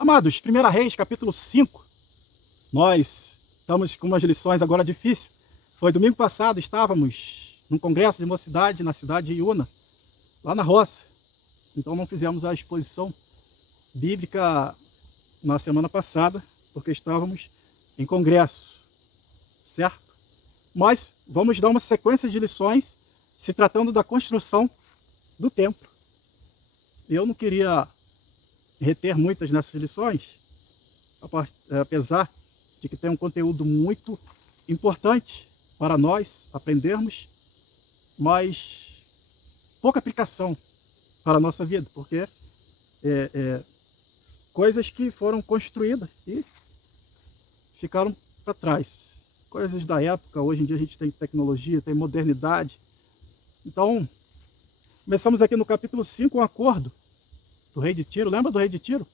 Amados, 1 Reis, capítulo 5, nós estamos com umas lições agora difíceis. Foi domingo passado, estávamos num congresso de mocidade na cidade de Iuna, lá na roça. Então não fizemos a exposição bíblica na semana passada, porque estávamos em congresso, certo? Mas vamos dar uma sequência de lições se tratando da construção do templo. Eu não queria reter muitas nessas lições, apesar de que tem um conteúdo muito importante para nós aprendermos, mas pouca aplicação para a nossa vida, porque coisas que foram construídas e ficaram para trás. Coisas da época, hoje em dia a gente tem tecnologia, tem modernidade. Então, começamos aqui no capítulo 5, um acordo do rei de Tiro. Lembra do rei de Tiro?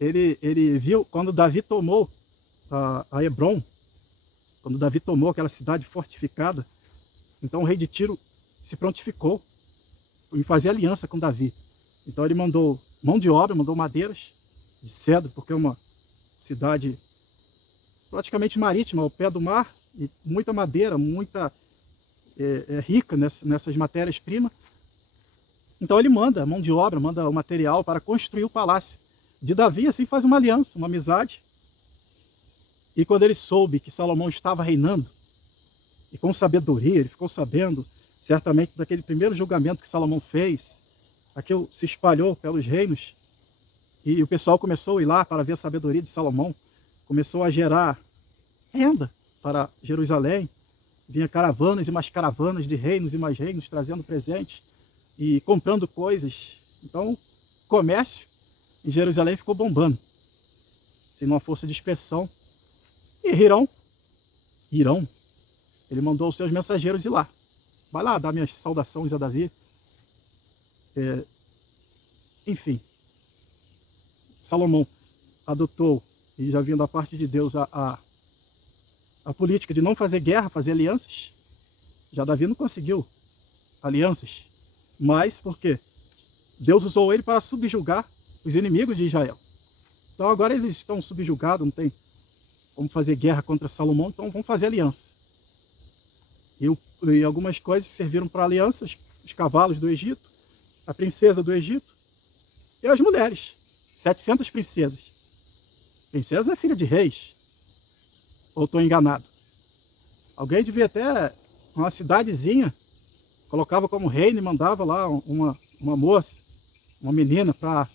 Ele viu quando Davi tomou a Hebrom, quando Davi tomou aquela cidade fortificada. Então o rei de Tiro se prontificou em fazer aliança com Davi. Então ele mandou mão de obra, mandou madeiras de cedro, porque é uma cidade praticamente marítima, ao pé do mar, e muita madeira, muita rica nessas matérias-primas. Então ele manda mão de obra, manda o material para construir o palácio de Davi, assim faz uma aliança, uma amizade. E quando ele soube que Salomão estava reinando, e com sabedoria, ele ficou sabendo certamente daquele primeiro julgamento que Salomão fez, aquilo se espalhou pelos reinos, e o pessoal começou a ir lá para ver a sabedoria de Salomão, começou a gerar renda para Jerusalém, vinha caravanas e mais caravanas de reinos e mais reinos, trazendo presentes e comprando coisas. Então o comércio em Jerusalém ficou bombando, sem uma força de dispersão. E Hirão, ele mandou os seus mensageiros ir lá. Vai lá dar minhas saudações a Davi. Enfim, Salomão adotou, e já vindo da parte de Deus, a política de não fazer guerra, fazer alianças. Já Davi não conseguiu alianças, mas porque Deus usou ele para subjugar os inimigos de Israel. Então agora eles estão subjugados, não tem como fazer guerra contra Salomão, então vão fazer aliança. E algumas coisas serviram para alianças: os cavalos do Egito, a princesa do Egito e as mulheres, 700 princesas. Princesa é filha de reis, ou estou enganado? Alguém devia até, uma cidadezinha, colocava como reina e mandava lá uma moça, uma menina, para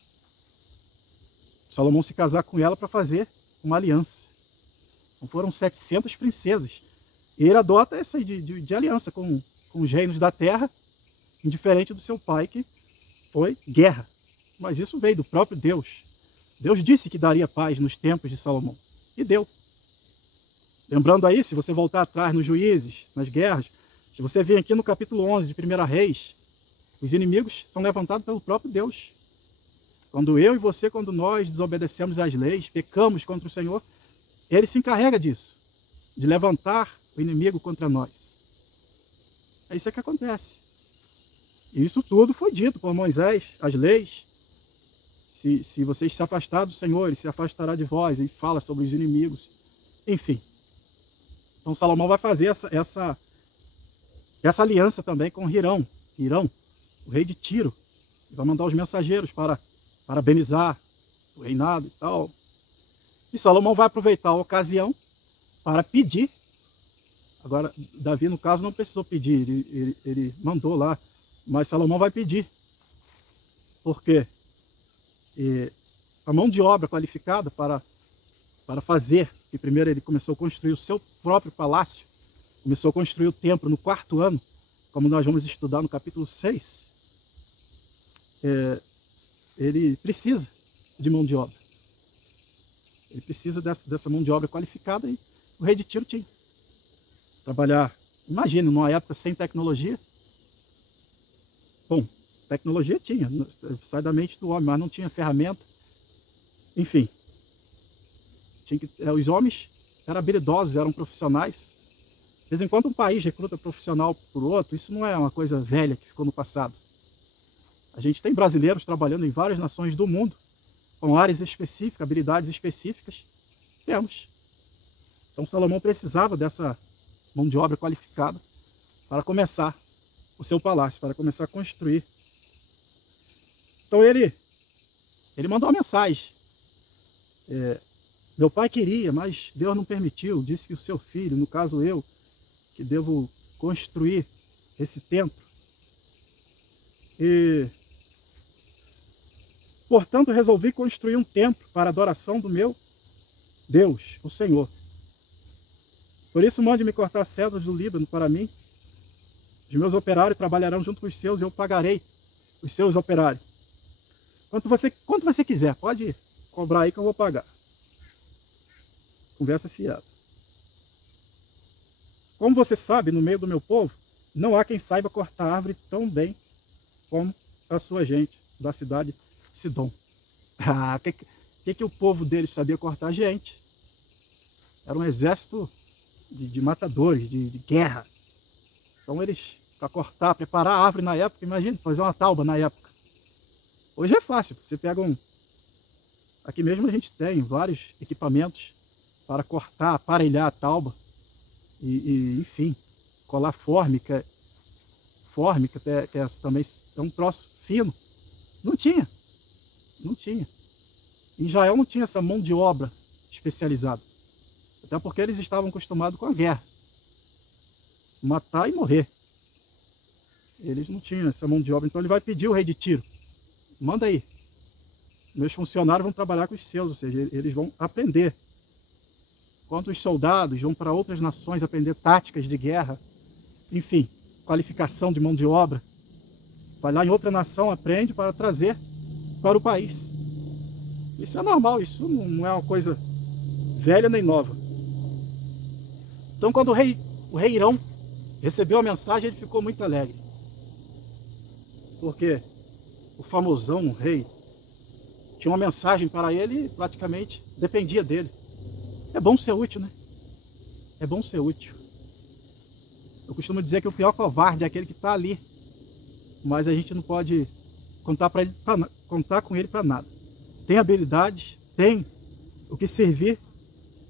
Salomão se casar com ela para fazer uma aliança. Então foram 700 princesas. E ele adota essa de aliança com os reinos da terra, indiferente do seu pai, que foi guerra. Mas isso veio do próprio Deus. Deus disse que daria paz nos tempos de Salomão. E deu. Lembrando aí, se você voltar atrás nos juízes, nas guerras, se você vir aqui no capítulo 11 de 1 Reis, os inimigos são levantados pelo próprio Deus. Quando eu e você, quando nós desobedecemos às leis, pecamos contra o Senhor, ele se encarrega disso, de levantar o inimigo contra nós. É isso que acontece. E isso tudo foi dito por Moisés, as leis. Se vocês se afastarem do Senhor, ele se afastará de vós, e fala sobre os inimigos. Enfim. Então Salomão vai fazer essa aliança também com Hirão, o rei de Tiro. Ele vai mandar os mensageiros para parabenizar o reinado e tal. E Salomão vai aproveitar a ocasião para pedir. Agora, Davi, no caso, não precisou pedir, ele mandou lá, mas Salomão vai pedir. Por quê? A mão de obra qualificada para fazer, que primeiro ele começou a construir o seu próprio palácio, começou a construir o templo no 4º ano, como nós vamos estudar no capítulo 6, ele precisa de mão de obra. Ele precisa dessa mão de obra qualificada, e o rei de Tiro tinha. Trabalhar, imagine, numa época sem tecnologia. Bom, tecnologia tinha, sai da mente do homem, mas não tinha ferramenta. Enfim, os homens eram habilidosos, eram profissionais. De vez em quando um país recruta profissional por outro, isso não é uma coisa velha que ficou no passado. A gente tem brasileiros trabalhando em várias nações do mundo, com áreas específicas, habilidades específicas? Temos. Então Salomão precisava dessa mão de obra qualificada para começar o seu palácio, para começar a construir. Então ele mandou uma mensagem. Meu pai queria, mas Deus não permitiu. Disse que o seu filho, no caso eu, que devo construir esse templo. E, portanto, resolvi construir um templo para a adoração do meu Deus, o Senhor. Por isso, mande-me cortar cedros do Líbano para mim. Os meus operários trabalharão junto com os seus e eu pagarei os seus operários. Quanto você quiser, pode cobrar aí que eu vou pagar. Conversa fiada. Como você sabe, no meio do meu povo, não há quem saiba cortar árvore tão bem como a sua gente da cidade de Sidom. Ah, que o povo deles sabia cortar? Gente. Era um exército de matadores, de guerra. Então eles, para cortar, preparar a árvore na época, imagina, fazer uma tauba na época. Hoje é fácil, você pega aqui mesmo a gente tem vários equipamentos para cortar, aparelhar a tauba. Enfim, colar fórmica também é um troço fino. Não tinha. Em Israel não tinha essa mão de obra especializada. Até porque eles estavam acostumados com a guerra. Matar e morrer. Eles não tinham essa mão de obra. Então ele vai pedir o rei de Tiro. Manda aí. Meus funcionários vão trabalhar com os seus, ou seja, eles vão aprender. Enquanto os soldados vão para outras nações aprender táticas de guerra, enfim, qualificação de mão de obra. Vai lá em outra nação, aprende para trazer para o país. Isso é normal, isso não é uma coisa velha nem nova. Então quando o rei Irão recebeu a mensagem, ele ficou muito alegre. Porque o famosão rei tinha uma mensagem para ele e praticamente dependia dele. É bom ser útil, né? É bom ser útil. Eu costumo dizer que o pior covarde é aquele que está ali, mas a gente não pode contar com ele para nada. Tem habilidades, tem o que servir,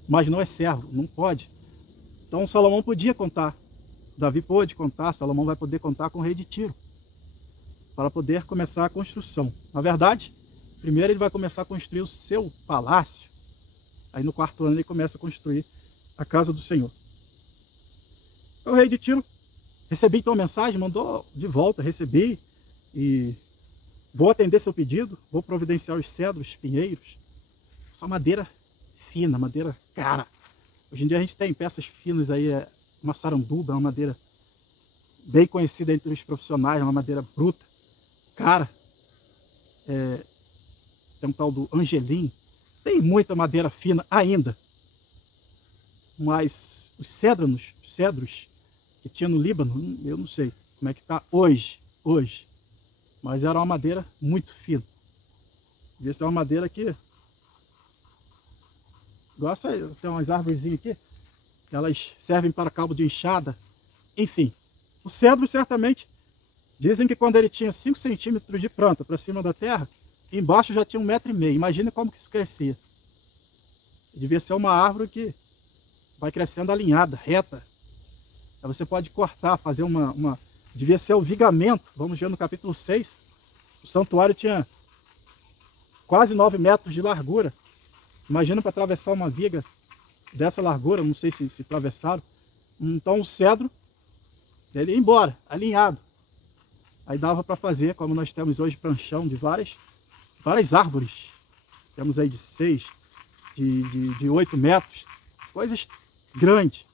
mas não é servo, não pode. Então Salomão podia contar, Davi pôde contar, Salomão vai poder contar com o rei de Tiro, para poder começar a construção. Na verdade, primeiro ele vai começar a construir o seu palácio, aí no quarto ano ele começa a construir a casa do Senhor. Então, o rei de Tiro recebi então a mensagem, mandou de volta, recebi e vou atender seu pedido, vou providenciar os cedros, pinheiros, só madeira fina, madeira cara. Hoje em dia a gente tem peças finas aí, uma saranduba, uma madeira bem conhecida entre os profissionais, uma madeira bruta, cara. Tem um tal do Angelim, tem muita madeira fina ainda, mas os cedros que tinha no Líbano, eu não sei como é que está hoje, mas era uma madeira muito fina. Devia ser uma madeira que, gosta, tem umas árvores aqui, elas servem para cabo de enxada, enfim. O cedro certamente, dizem que quando ele tinha 5 centímetros de planta para cima da terra, embaixo já tinha 1,5 m. Imagina como que isso crescia. Devia ser uma árvore que vai crescendo alinhada, reta. Aí você pode cortar, fazer devia ser o vigamento. Vamos ver no capítulo 6. O santuário tinha quase 9 metros de largura. Imagina para atravessar uma viga dessa largura, não sei se atravessaram. Então o cedro, ele ia embora, alinhado. Aí dava para fazer, como nós temos hoje, pranchão de várias árvores. Temos aí de 6, de 8 metros, coisas grandes.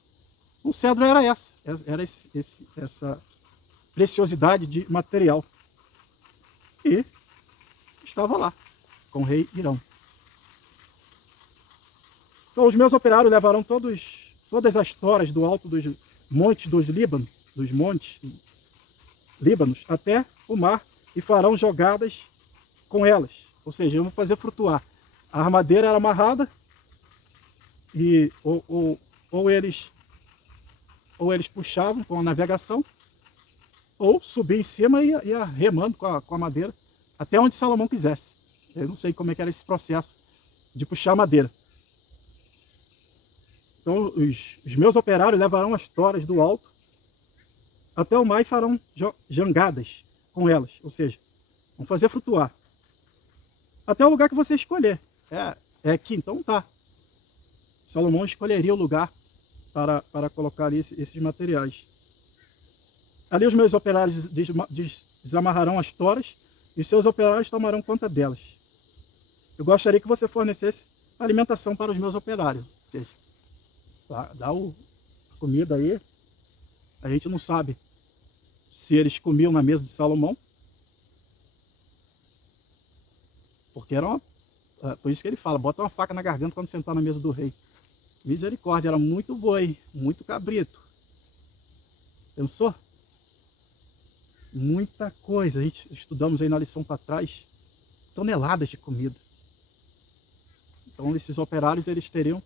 O cedro era essa preciosidade de material. E estava lá, com o rei Irão. Então os meus operários levarão todas as toras do alto dos montes Líbanos, até o mar, e farão jogadas com elas. Ou seja, eu vou fazer flutuar. A armadeira era amarrada, e ou eles puxavam com a navegação, ou subir em cima e ia remando com a madeira, até onde Salomão quisesse. Eu não sei como é que era esse processo de puxar madeira. Então, os meus operários levarão as toras do alto até o mar e farão jangadas com elas, ou seja, vão fazer flutuar até o lugar que você escolher. É aqui, então tá. Salomão escolheria o lugar para colocar ali esses materiais. Ali os meus operários desamarrarão as toras e os seus operários tomarão conta delas. Eu gostaria que você fornecesse alimentação para os meus operários. Ou seja, dá a comida aí. A gente não sabe se eles comiam na mesa de Salomão, porque era por isso que ele fala, bota uma faca na garganta quando sentar na mesa do rei. Misericórdia, era muito boi, muito cabrito. Pensou? Muita coisa, a gente estudamos aí na lição para trás, toneladas de comida. Então esses operários, eles teriam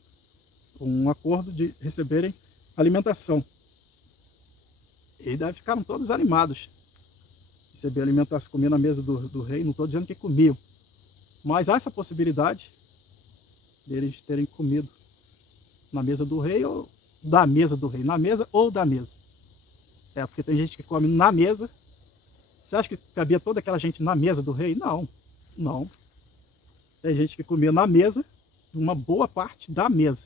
um acordo de receberem alimentação. E daí ficaram todos animados. Receber alimentação, comer na mesa do rei, não estou dizendo que comiam. Mas há essa possibilidade deles terem comido na mesa do rei ou da mesa do rei. Na mesa ou da mesa. Porque tem gente que come na mesa. Você acha que cabia toda aquela gente na mesa do rei? Não, não. Tem gente que comia na mesa, uma boa parte da mesa.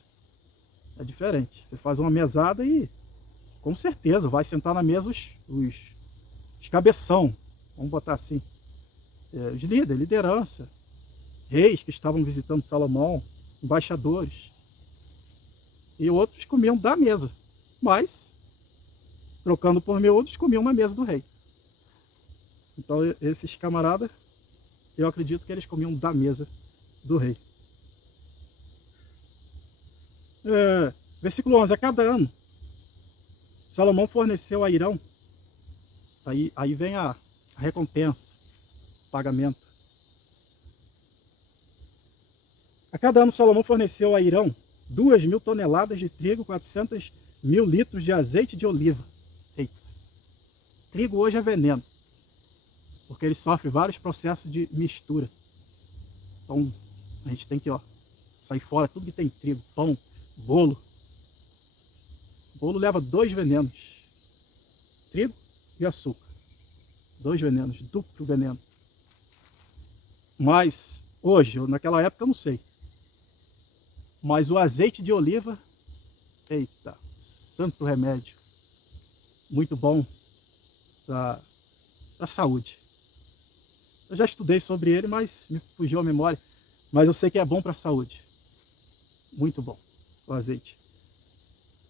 É diferente. Você faz uma mesada e, com certeza, vai sentar na mesa os cabeção, vamos botar assim. Os líderes, liderança, reis que estavam visitando Salomão, embaixadores. E outros comiam da mesa, mas, trocando por miúdos, comiam na mesa do rei. Então esses camaradas, eu acredito que eles comiam da mesa do rei. Versículo 11. A cada ano, Salomão forneceu a Irão. Aí vem a recompensa, o pagamento. A cada ano Salomão forneceu a Irão 2.000 toneladas de trigo, 400.000 litros de azeite de oliva. Eita. Trigo hoje é veneno, porque ele sofre vários processos de mistura. Então a gente tem que sair fora tudo que tem trigo, pão, bolo. Bolo leva 2 venenos, trigo e açúcar. 2 venenos, duplo veneno. Mas hoje, naquela época eu não sei. Mas o azeite de oliva, eita, santo remédio. Muito bom para a saúde. Eu já estudei sobre ele, mas me fugiu a memória. Mas eu sei que é bom para a saúde. Muito bom o azeite.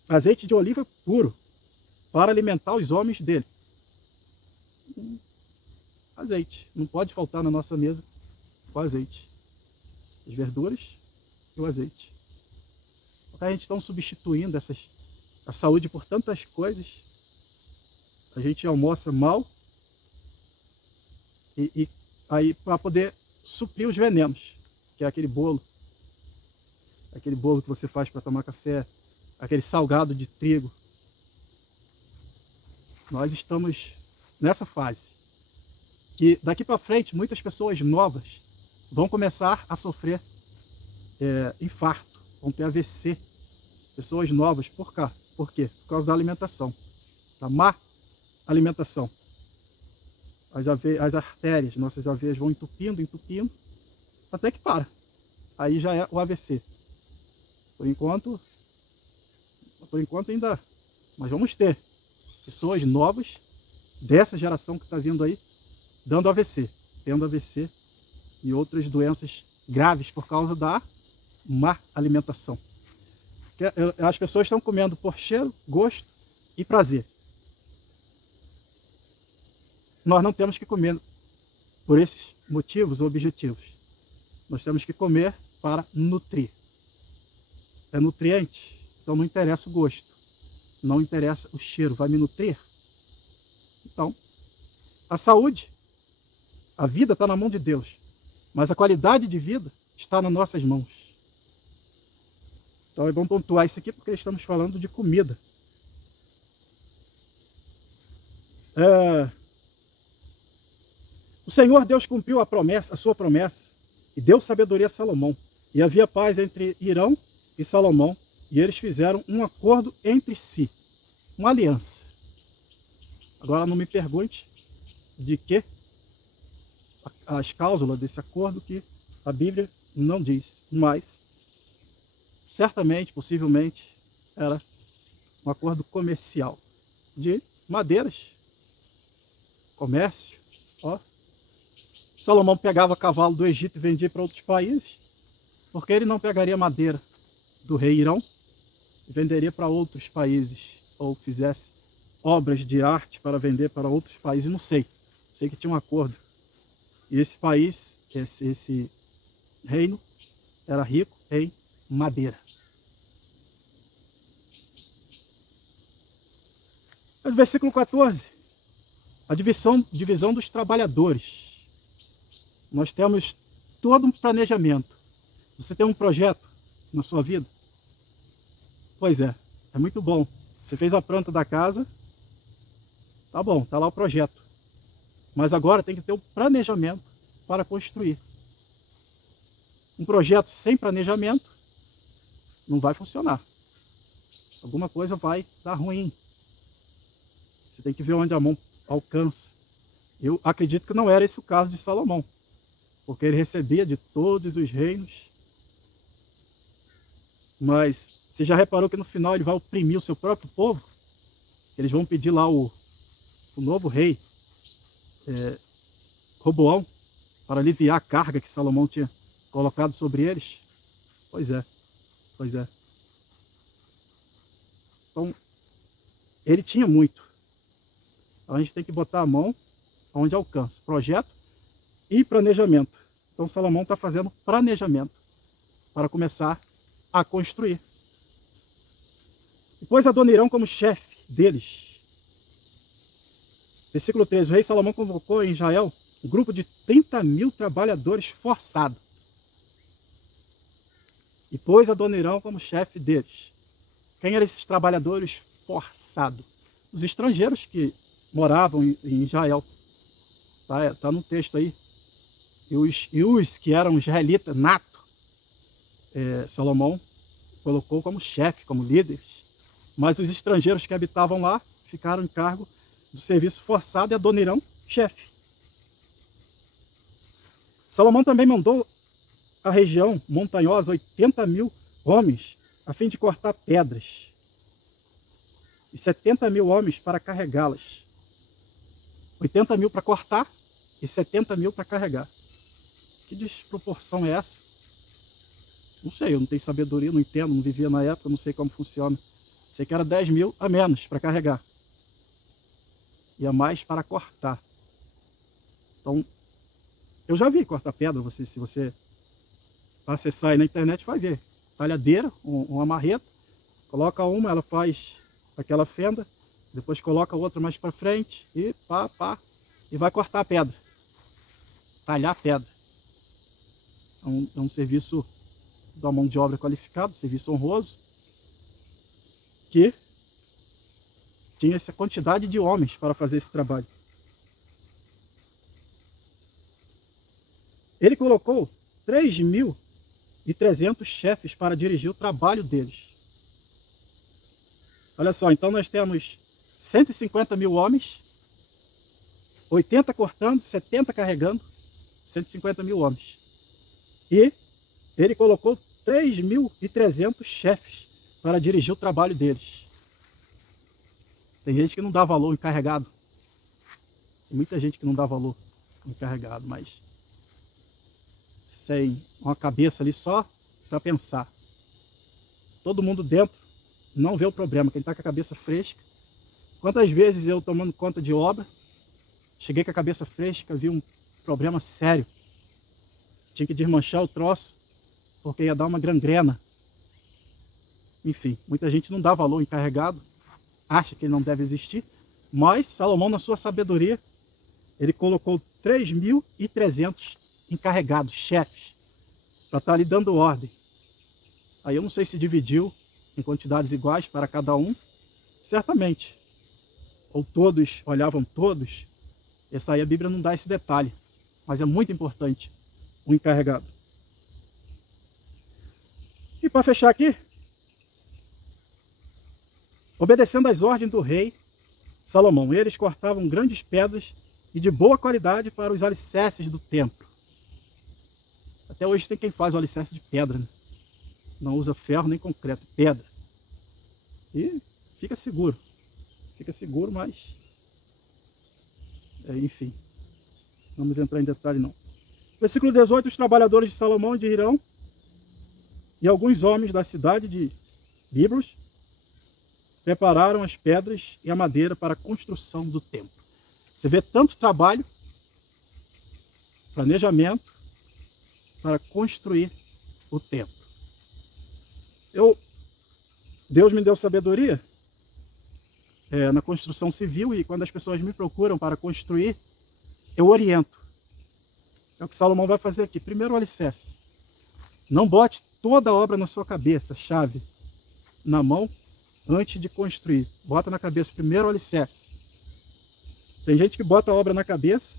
Azeite de oliva puro, para alimentar os homens dele. Azeite. Não pode faltar na nossa mesa o azeite. As verduras e o azeite. Porque a gente está substituindo a saúde por tantas coisas. A gente almoça mal. E aí, para poder suprir os venenos, que é aquele bolo que você faz para tomar café, aquele salgado de trigo. Nós estamos nessa fase, que daqui para frente muitas pessoas novas vão começar a sofrer infarto, vão ter AVC, pessoas novas, por quê? Por causa da alimentação, da má alimentação. As artérias, nossas veias vão entupindo, até que para. Aí já é o AVC. Por enquanto ainda, mas vamos ter pessoas novas dessa geração que está vindo aí, tendo AVC e outras doenças graves por causa da má alimentação. As pessoas estão comendo por cheiro, gosto e prazer. Nós não temos que comer por esses motivos ou objetivos. Nós temos que comer para nutrir. É nutriente, então não interessa o gosto, não interessa o cheiro, vai me nutrir. Então, a saúde, a vida está na mão de Deus, mas a qualidade de vida está nas nossas mãos. Então é bom pontuar isso aqui porque estamos falando de comida. O Senhor Deus cumpriu a sua promessa, e deu sabedoria a Salomão. E havia paz entre Hirão e Salomão, e eles fizeram um acordo entre si, uma aliança. Agora não me pergunte de que as cláusulas desse acordo, que a Bíblia não diz, mas certamente, possivelmente, era um acordo comercial de madeiras, comércio. Ó. Salomão pegava cavalo do Egito e vendia para outros países, porque ele não pegaria madeira do rei Hirão e venderia para outros países, ou fizesse obras de arte para vender para outros países, não sei. Sei que tinha um acordo. E esse país, esse reino, era rico em madeira. No versículo 14, a divisão dos trabalhadores. Nós temos todo um planejamento. Você tem um projeto na sua vida? Pois é muito bom. Você fez a planta da casa, tá bom, tá lá o projeto. Mas agora tem que ter um planejamento para construir. Um projeto sem planejamento não vai funcionar. Alguma coisa vai dar ruim. Você tem que ver onde a mão alcança. Eu acredito que não era esse o caso de Salomão, porque ele recebia de todos os reinos. Mas você já reparou que no final ele vai oprimir o seu próprio povo? Eles vão pedir lá o novo rei, Roboão, para aliviar a carga que Salomão tinha colocado sobre eles? Pois é. Então, ele tinha muito. Então a gente tem que botar a mão onde alcança. Projeto e planejamento. Então Salomão está fazendo planejamento para começar a construir. Depois Adonirão como chefe deles. Versículo 13. O rei Salomão convocou em Israel um grupo de 30.000 trabalhadores forçados. E pôs Adonirão como chefe deles. Quem eram esses trabalhadores forçados? Os estrangeiros que moravam em Israel. Tá no texto aí. E os que eram israelitas nato, Salomão colocou como chefe, como líderes. Mas os estrangeiros que habitavam lá ficaram em cargo do serviço forçado e Adonirão, chefe. Salomão também mandou à região montanhosa 80.000 homens a fim de cortar pedras e 70.000 homens para carregá-las. 80.000 para cortar e 70.000 para carregar. Que desproporção é essa? Não sei, eu não tenho sabedoria, não entendo, não vivia na época, não sei como funciona. Sei que era 10.000 a menos para carregar. E a mais para cortar. Então, eu já vi cortar pedra, se você acessar aí na internet vai ver. Talhadeira, uma marreta, coloca uma, ela faz aquela fenda, depois coloca outra mais para frente e e vai cortar a pedra. Talhar a pedra. É um serviço da mão de obra qualificada, serviço honroso, que tinha essa quantidade de homens para fazer esse trabalho. Ele colocou 3.300 chefes para dirigir o trabalho deles. Olha só, então nós temos 150.000 homens, 80 cortando, 70 carregando, 150.000 homens. E ele colocou 3.300 chefes para dirigir o trabalho deles. Tem gente que não dá valor encarregado. Tem muita gente que não dá valor encarregado, mas sem uma cabeça ali só para pensar. Todo mundo dentro não vê o problema, quem está com a cabeça fresca. Quantas vezes eu tomando conta de obra, cheguei com a cabeça fresca, vi um problema sério. Tinha que desmanchar o troço, porque ia dar uma gangrena. Enfim, muita gente não dá valor encarregado, acha que ele não deve existir, mas Salomão, na sua sabedoria, ele colocou 3.300 encarregados, chefes, para estar ali dando ordem. Aí eu não sei se dividiu em quantidades iguais para cada um, certamente. Ou todos olhavam todos. Essa aí a Bíblia não dá esse detalhe, mas é muito importante o encarregado. E para fechar aqui, obedecendo às ordens do rei Salomão, eles cortavam grandes pedras e de boa qualidade para os alicerces do templo. Até hoje tem quem faz o alicerce de pedra, né? Não usa ferro nem concreto, pedra. E fica seguro, mas enfim, não vamos entrar em detalhe não. Versículo 18, os trabalhadores de Salomão e de Hirão e alguns homens da cidade de Biblos prepararam as pedras e a madeira para a construção do templo. Você vê tanto trabalho, planejamento para construir o templo. Deus me deu sabedoria na construção civil, e quando as pessoas me procuram para construir, eu oriento. É o que Salomão vai fazer aqui. Primeiro, o alicerce. Não bote toda a obra na sua cabeça, chave na mão, antes de construir. Bota na cabeça primeiro o alicerce. Tem gente que bota a obra na cabeça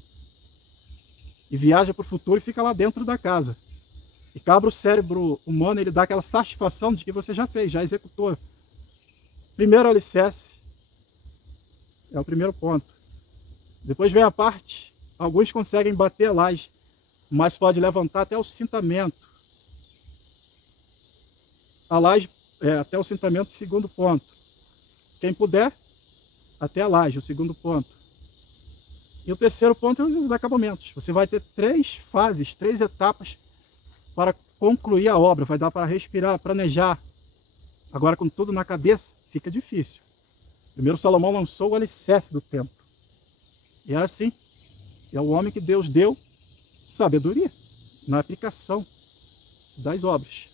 e viaja para o futuro e fica lá dentro da casa. E cabe o cérebro humano, ele dá aquela satisfação de que você já fez, já executou. Primeiro alicerce é o primeiro ponto. Depois vem a parte, alguns conseguem bater a laje, mas pode levantar até o cintamento. A laje até o cintamento, segundo ponto. Quem puder, até a laje, o segundo ponto. E o terceiro ponto é os acabamentos. Você vai ter 3 fases, 3 etapas para concluir a obra. Vai dar para respirar, planejar. Agora, com tudo na cabeça, fica difícil. Primeiro Salomão lançou o alicerce do templo. E é assim. É o homem que Deus deu sabedoria na aplicação das obras.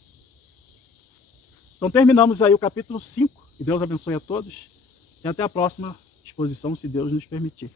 Então terminamos aí o capítulo 5. Que Deus abençoe a todos. E até a próxima exposição, se Deus nos permitir.